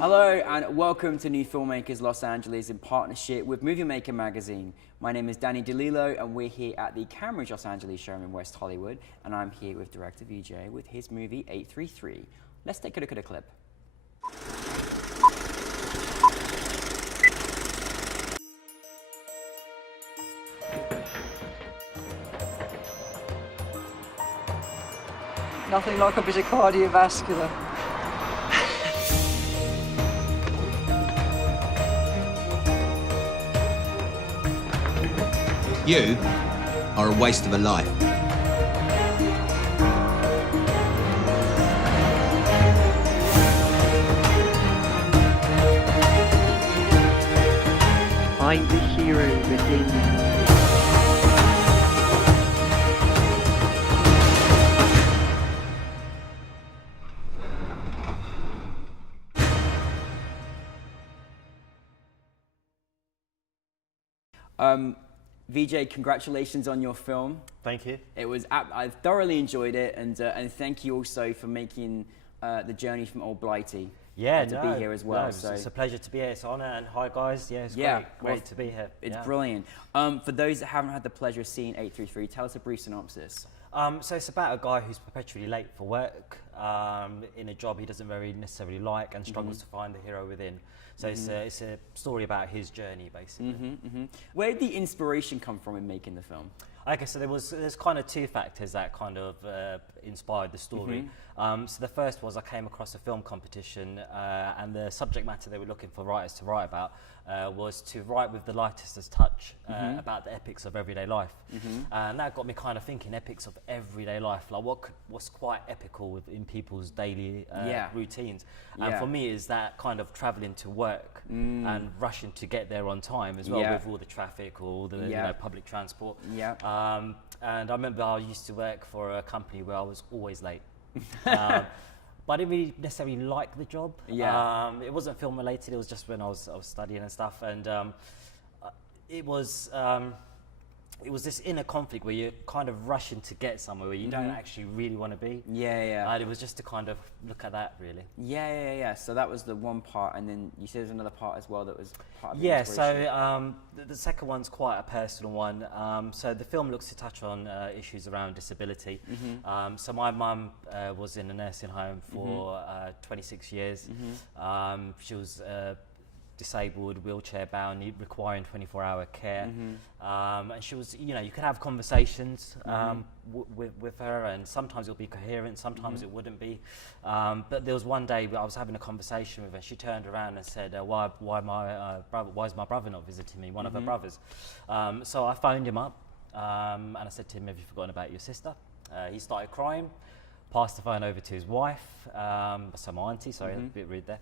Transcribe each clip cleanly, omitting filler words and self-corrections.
Hello and welcome to New Filmmakers Los Angeles in partnership with Movie Maker magazine. My name is Danny DeLillo and we're here at the Cambridge Los Angeles showroom in West Hollywood, and I'm here with director Vijay with his movie 833. Let's take a look at a clip. Nothing like a bit of cardiovascular. You are a waste of a life. I'm the hero within you. Vijay, congratulations on your film. Thank you. It was I thoroughly enjoyed it, and thank you also for making the journey from Old Blighty. Yeah, to be here as well. It's a pleasure to be here. It's an honour, and hi guys. Yeah, it's great to be here. It's brilliant. For those that haven't had the pleasure of seeing 833, tell us a brief synopsis. So it's about a guy who's perpetually late for work, in a job he doesn't very necessarily like, and struggles to find the hero within. So it's a story about his journey, basically. Where did the inspiration come from in making the film? Okay, so there's kind of two factors that kind of inspired the story. So the first was I came across a film competition, and the subject matter they were looking for writers to write about was to write with the lightest as touch about the epics of everyday life. And that got me kind of thinking, epics of everyday life, like what's quite epical in people's daily routines. And for me is that kind of travelling to work and rushing to get there on time as well, with all the traffic or all the you know, public transport. And I remember I used to work for a company where I was always late. But I didn't really necessarily like the job. It wasn't film related, it was just when I was studying and stuff, and it was this inner conflict where you're kind of rushing to get somewhere where you don't actually really want to be. And it was just to kind of look at that, really. So that was the one part, and then you said there's another part as well that was part of the inspiration. So the second one's quite a personal one. So the film looks to touch on issues around disability. So my mum was in a nursing home for 26 years. She was disabled, wheelchair bound, requiring 24-hour care, and she was, you know, you could have conversations with her, and sometimes it'll be coherent, sometimes it wouldn't be. But there was one day where I was having a conversation with her. She turned around and said, "Why is my brother not visiting me? One of her brothers." So I phoned him up, and I said to him, "Have you forgotten about your sister?" He started crying. Passed the phone over to his wife, so my auntie, sorry, a bit rude there.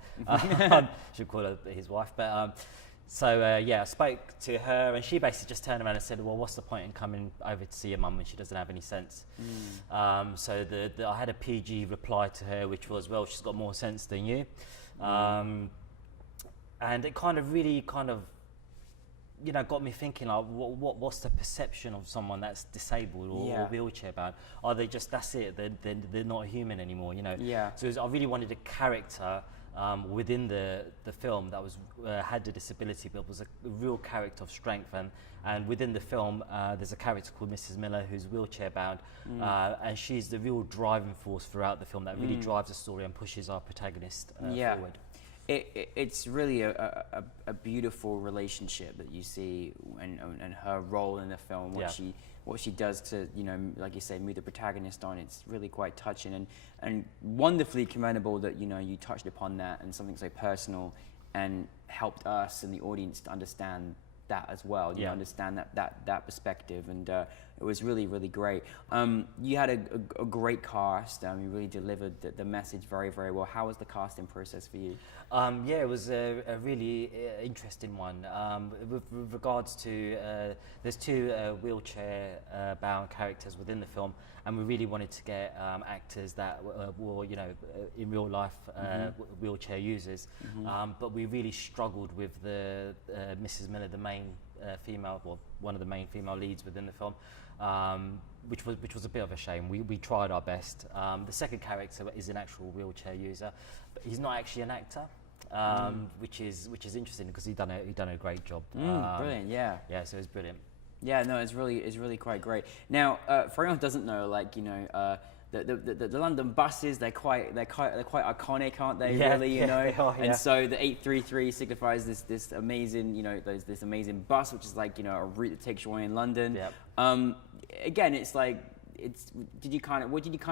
Should call her his wife, but I spoke to her, and she basically just turned around and said, "Well, what's the point in coming over to see your mum when she doesn't have any sense?" So I had a PG reply to her, which was, "Well, she's got more sense than you," and it kind of really you know, got me thinking, like, what's the perception of someone that's disabled or wheelchair bound? Are they just, that's it, they're not human anymore, you know? So I really wanted a character within the film that was had the disability, but was a real character of strength. And within the film, there's a character called Mrs. Miller who's wheelchair bound, and she's the real driving force throughout the film that really drives the story and pushes our protagonist forward. It's really a beautiful relationship that you see, and her role in the film, what she does to, you know, like you say, move the protagonist on. It's really quite touching and wonderfully commendable that, you know, you touched upon that and something so personal and helped us and the audience to understand that as well. You understand that perspective, and it was really, really great. You had a great cast. You really delivered the message very, very well. How was the casting process for you? It was a really interesting one. With regards to, there's two wheelchair bound characters within the film, and we really wanted to get actors that were, you know, in real life wheelchair users. But we really struggled with the Mrs. Miller, the main female, well, one of the main female leads within the film, which was a bit of a shame. We tried our best. The second character is an actual wheelchair user, but he's not actually an actor. which is interesting because he done a great job. Brilliant, yeah. Yeah, so it was brilliant. Yeah, no, it's really quite great. Now, for anyone who doesn't know, like, you know, the London buses, they're quite iconic, aren't they? Yeah, really, you know. They are, yeah. And so the 833 signifies this amazing, you know, this amazing bus, which is like, you know, a route that takes you away in London. Yep. Again, it's like, what did you kind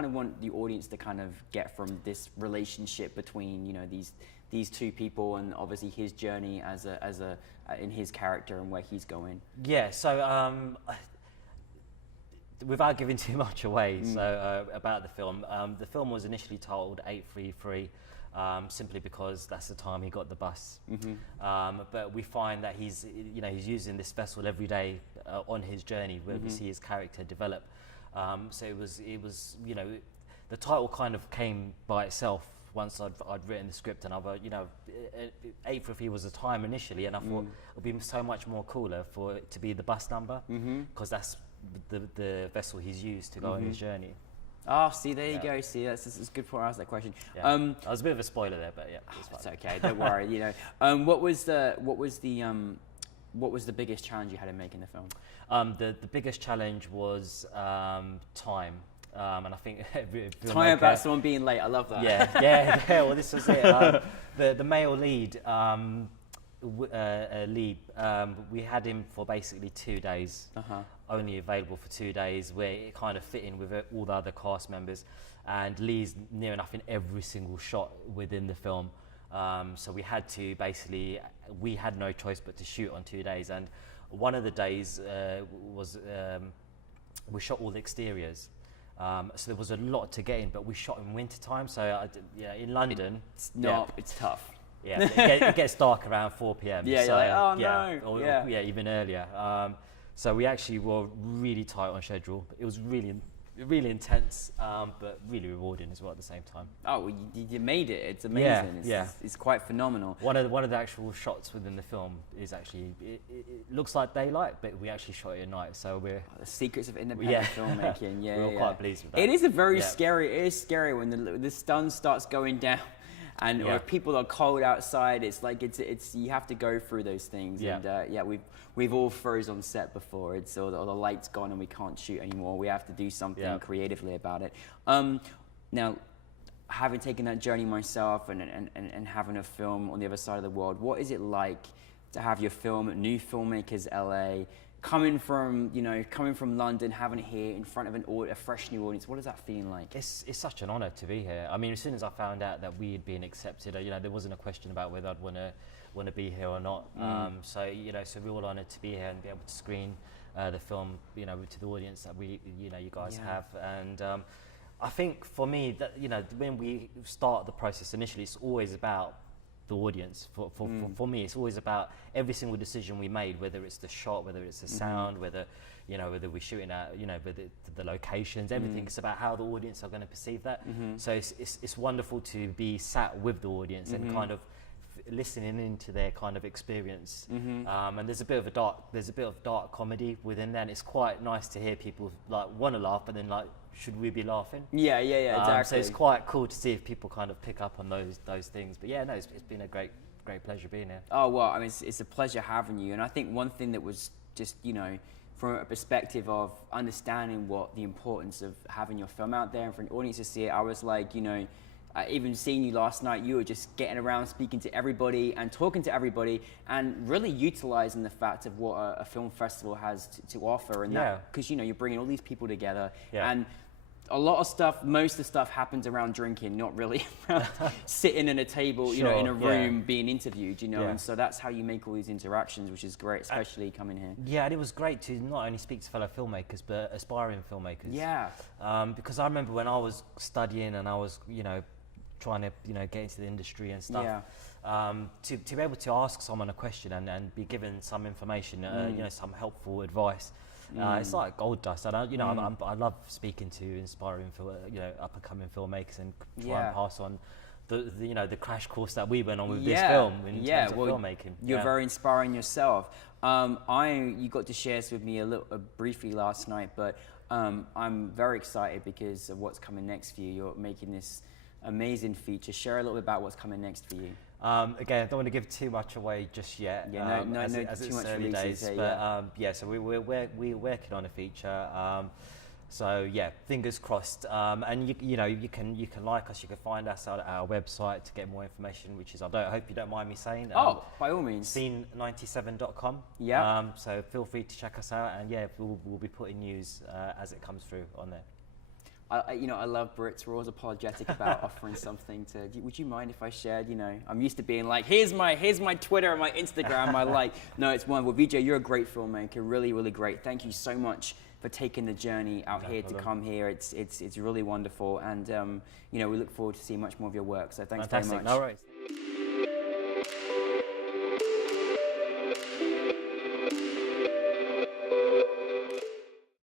of want the audience to kind of get from this relationship between, you know, these two people, and obviously his journey as a in his character and where he's going? Yeah, so without giving too much away, about the film was initially titled 833, simply because that's the time he got the bus. But we find that he's using this vessel every day on his journey, where we see his character develop. So it was, you know, the title kind of came by itself once I'd written the script, and 833 was the time initially, and I thought it would be so much more cooler for it to be the bus number, because that's the vessel he's used to go on his journey. Oh, see, there you go. See, it's good for us that question. Yeah. I was a bit of a spoiler there, but yeah, it's okay. Don't worry. You know, what was the biggest challenge you had in making the film? The biggest challenge was time. And I think time about someone being late. I love that. Yeah. Well, this was it. The male lead, we had him for basically 2 days, only available for 2 days, where it kind of fit in with all the other cast members. And Lee's near enough in every single shot within the film. So we had no choice but to shoot on 2 days. And one of the days was we shot all the exteriors. So there was a lot to get in, but we shot in winter time. So in London, it's tough. Yeah, it gets dark around 4 p.m. Yeah, so, you're like, oh yeah, no. Or even earlier. So we actually were really tight on schedule. It was really intense, but really rewarding as well at the same time. Oh, well, you made it. It's amazing. It's quite phenomenal. One of the actual shots within the film is actually it looks like daylight, but we actually shot it at night. So we're the secrets of independent filmmaking. Yeah, we're quite pleased with that. It is scary. It is scary when the sun starts going down. And or if people are cold outside, it's like it's you have to go through those things. Yeah. And we've all froze on set before. It's all the light's gone and we can't shoot anymore. We have to do something creatively about it. Now, having taken that journey myself and having a film on the other side of the world, what is it like to have your film at NewFilmmakers LA? Coming from London, having it here in front of a fresh new audience, what does that feel like? It's such an honour to be here. I mean, as soon as I found out that we had been accepted, there wasn't a question about whether I'd want to be here or not. So we're all honoured to be here and be able to screen the film, to the audience that you guys have. And I think for me that when we start the process initially, it's always about the audience. For me, it's always about every single decision we made, whether it's the shot, whether it's the sound, whether we're shooting at whether the locations, everything. It's about how the audience are going to perceive that. So it's wonderful to be sat with the audience and kind of listening into their kind of experience. And there's a bit of dark comedy within that, and it's quite nice to hear people like want to laugh, but then like, should we be laughing? Yeah, exactly. So it's quite cool to see if people kind of pick up on those things. But it's been a great pleasure being here. Oh well, I mean, it's a pleasure having you. And I think one thing that was just from a perspective of understanding what the importance of having your film out there and for an audience to see it, I was like, even seeing you last night, you were just getting around, speaking to everybody and talking to everybody, and really utilizing the fact of what a film festival has to offer, and that because you're bringing all these people together, and a lot of stuff, most of the stuff happens around drinking, not really around sitting at a table, in a room being interviewed, and so that's how you make all these interactions, which is great, especially coming here. Yeah, and it was great to not only speak to fellow filmmakers, but aspiring filmmakers. Yeah. Because I remember when I was studying and I was, trying to get into the industry and stuff, to be able to ask someone a question and be given some information, some helpful advice, it's like gold dust. And I love speaking to inspiring up and coming filmmakers and try and pass on the crash course that we went on with this film in terms of filmmaking. You're very inspiring yourself. You got to share this with me briefly last night, but I'm very excited because of what's coming next for you. You're making this amazing feature. Share a little bit about what's coming next for you. Again, I don't want to give too much away just yet. Yeah, as too it's much early releases days. here, But yeah, so we're working on a feature. So yeah, fingers crossed. And you know, you can like us. You can find us at our website to get more information, which is I hope you don't mind me saying. Oh, by all means. Scene97.com. Yeah. So feel free to check us out, and yeah, we'll be putting news as it comes through on there. You know, I love Brits. We're always apologetic about offering something to. Would you mind if I shared? You know, I'm used to being like, here's my Twitter and my Instagram. I like. No, it's one. Well, Vijay, you're a great filmmaker. Really, really great. Thank you so much for taking the journey out here to come here. It's really wonderful, and you know, we look forward to seeing much more of your work. So thanks very much. No worries.